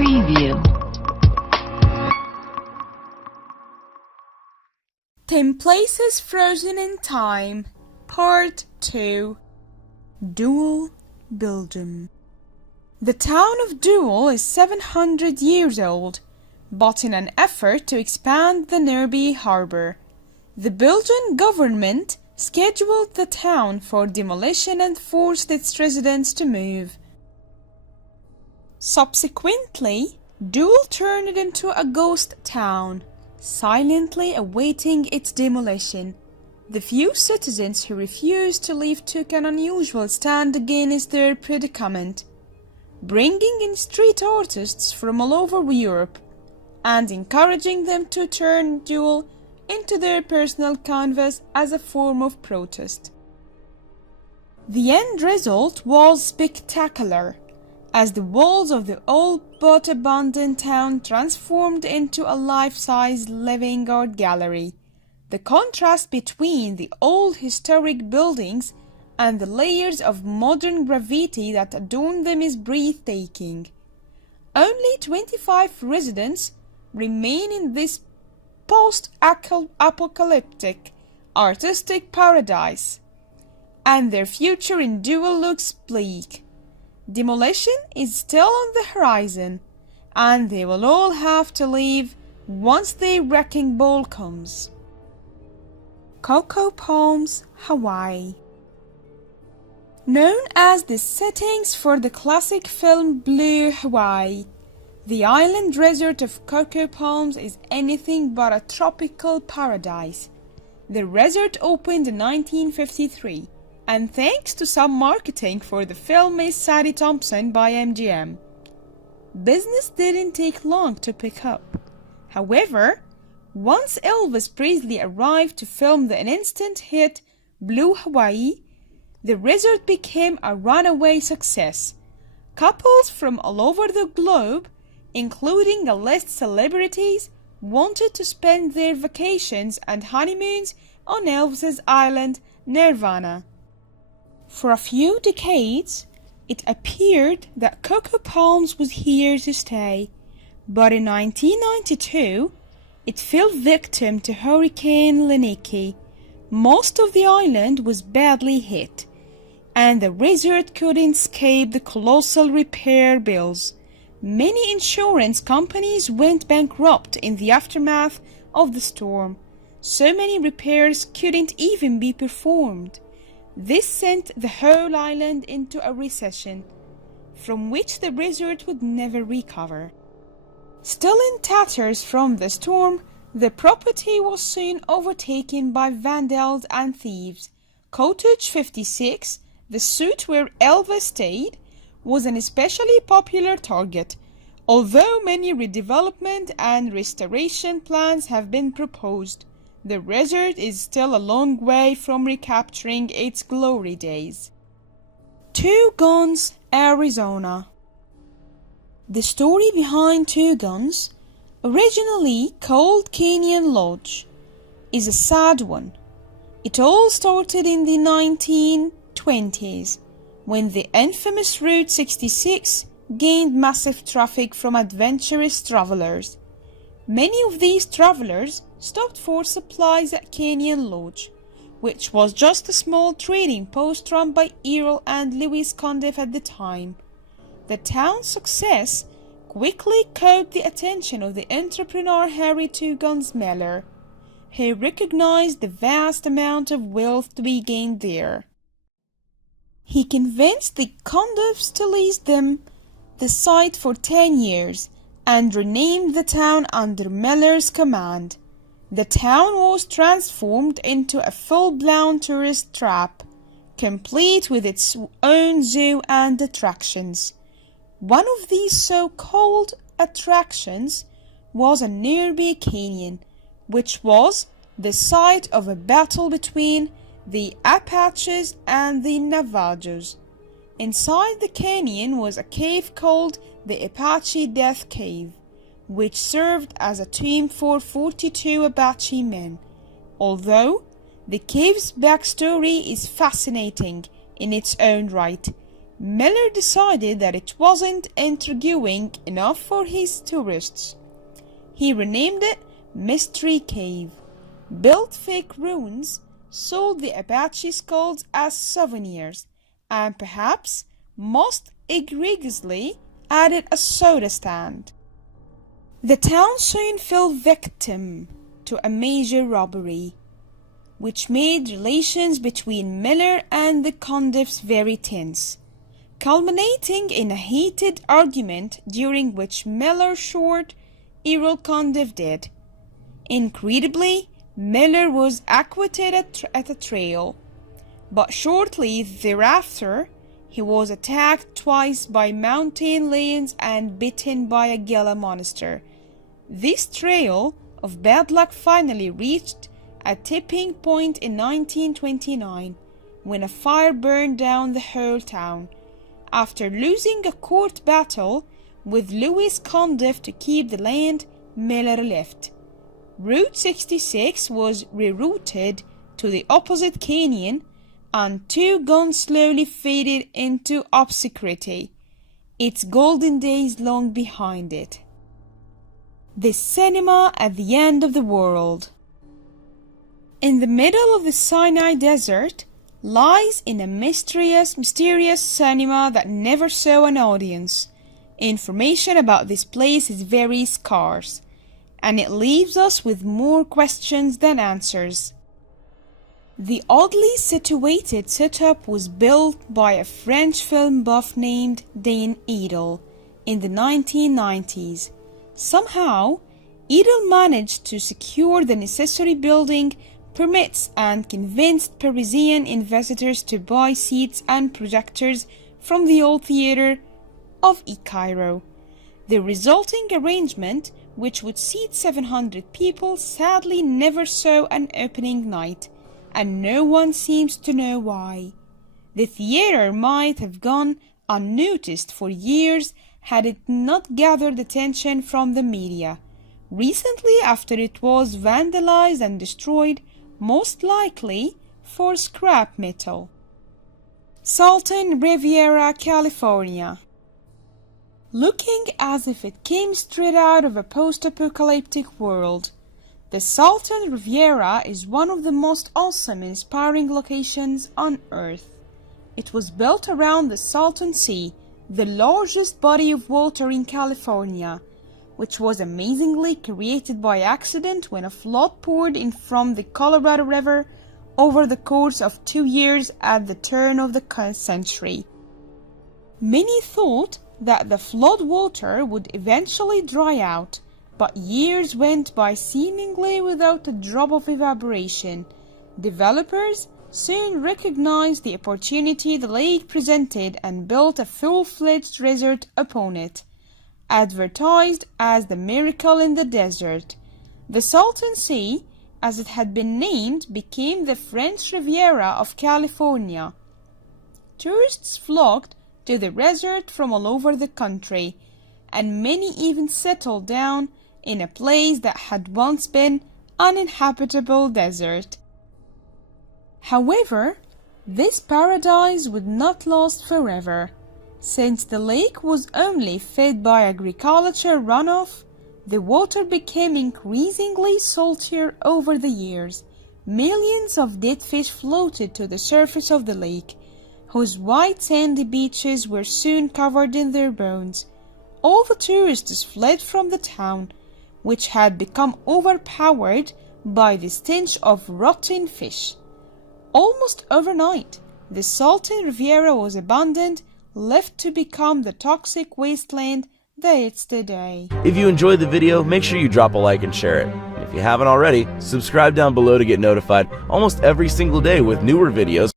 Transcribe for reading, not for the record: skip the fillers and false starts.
Preview. 10 Places Frozen in Time, Part 2. Duel, Belgium. The town of Duel is 700 years old, but in an effort to expand the nearby harbor, the Belgian government scheduled the town for demolition and forced its residents to move. Subsequently, Duel turned into a ghost town, silently awaiting its demolition. The few citizens who refused to leave took an unusual stand against their predicament, bringing in street artists from all over Europe and encouraging them to turn Duel into their personal canvas as a form of protest. The end result was spectacular, as the walls of the old but abandoned town transformed into a life-size living art gallery. The contrast between the old historic buildings and the layers of modern graffiti that adorn them is breathtaking. Only 25 residents remain in this post-apocalyptic artistic paradise, and their future in Duel looks bleak. Demolition is still on the horizon, and they will all have to leave once the wrecking ball comes. Cocoa Palms, Hawaii. Known as the settings for the classic film Blue Hawaii, the island resort of Cocoa Palms is anything but a tropical paradise. The resort opened in 1953, and thanks to some marketing for the film Miss Sadie Thompson by MGM, business didn't take long to pick up. However, once Elvis Presley arrived to film the instant hit Blue Hawaii, the resort became a runaway success. Couples from all over the globe, including A-list celebrities, wanted to spend their vacations and honeymoons on Elvis's island, Nirvana. For a few decades, it appeared that Cocoa Palms was here to stay, but in 1992, it fell victim to Hurricane Leniki. Most of the island was badly hit, and the resort couldn't escape the colossal repair bills. Many insurance companies went bankrupt in the aftermath of the storm. So many repairs couldn't even be performed. This sent the whole island into a recession, from which the resort would never recover. Still in tatters from the storm, the property was soon overtaken by vandals and thieves. Cottage 56, the suite where Elvis stayed, was an especially popular target, although many redevelopment and restoration plans have been proposed. The resort is still a long way from recapturing its glory days. Two Guns, Arizona. The story behind Two Guns, originally called Canyon Lodge, is a sad one. It all started in the 1920s, when the infamous Route 66 gained massive traffic from adventurous travelers. Many of these travelers stopped for supplies at Canyon Lodge, which was just a small trading post run by Errol and Louis Condiff at the time. The town's success quickly caught the attention of the entrepreneur Harry Two Guns Miller, who recognized the vast amount of wealth to be gained there. He convinced the Condiffs to lease them the site for 10 years and renamed the town under Miller's command. The town was transformed into a full-blown tourist trap, complete with its own zoo and attractions. One of these so-called attractions was a nearby canyon, which was the site of a battle between the Apaches and the Navajos. Inside the canyon was a cave called the Apache Death Cave, which served as a tomb for 42 Apache men. Although the cave's backstory is fascinating in its own right, Miller decided that it wasn't intriguing enough for his tourists. He renamed it Mystery Cave, built fake ruins, sold the Apache skulls as souvenirs, and perhaps most egregiously added a soda stand. The town soon fell victim to a major robbery, which made relations between Miller and the Condiffs very tense, culminating in a heated argument during which Miller shot Errol Condiff dead. Incredibly, Miller was acquitted at a trial, but shortly thereafter he was attacked twice by mountain lions and bitten by a Gila monster. This trail of bad luck finally reached a tipping point in 1929 when a fire burned down the whole town. After losing a court battle with Louis Condiff to keep the land, Miller left. Route 66 was rerouted to the opposite canyon, and Two Guns slowly faded into obscurity, its golden days long behind it. The cinema at the end of the world. In the middle of the Sinai Desert lies in a mysterious cinema that never saw an audience. Information about this place is very scarce, and it leaves us with more questions than answers. The oddly situated setup was built by a French film buff named Dane Edel in the 1990s. Somehow, Edel managed to secure the necessary building permits and convinced Parisian investors to buy seats and projectors from the old theater of Cairo. The resulting arrangement, which would seat 700 people, sadly never saw an opening night, and no one seems to know why. The theater might have gone unnoticed for years had it not gathered attention from the media. Recently, after it was vandalized and destroyed, most likely for scrap metal. Salton Riviera, California. Looking as if it came straight out of a post-apocalyptic world, the Salton Riviera is one of the most awesome and inspiring locations on Earth. It was built around the Salton Sea, the largest body of water in California, which was amazingly created by accident when a flood poured in from the Colorado River over the course of 2 years at the turn of the century. Many thought that the flood water would eventually dry out, but years went by seemingly without a drop of evaporation. Developers soon recognized the opportunity the lake presented and built a full-fledged resort upon it, advertised as the miracle in the desert. The Salton Sea, as it had been named, became the French Riviera of California. Tourists flocked to the resort from all over the country, and many even settled down in a place that had once been uninhabitable desert. However, this paradise would not last forever. Since the lake was only fed by agriculture runoff, the water became increasingly saltier over the years. Millions of dead fish floated to the surface of the lake, whose white sandy beaches were soon covered in their bones. All the tourists fled from the town, which had become overpowered by the stench of rotten fish. Almost overnight, the Salton Riviera was abandoned, left to become the toxic wasteland that it's today. If you enjoyed the video, make sure you drop a like and share it. And if you haven't already, subscribe down below to get notified almost every single day with newer videos.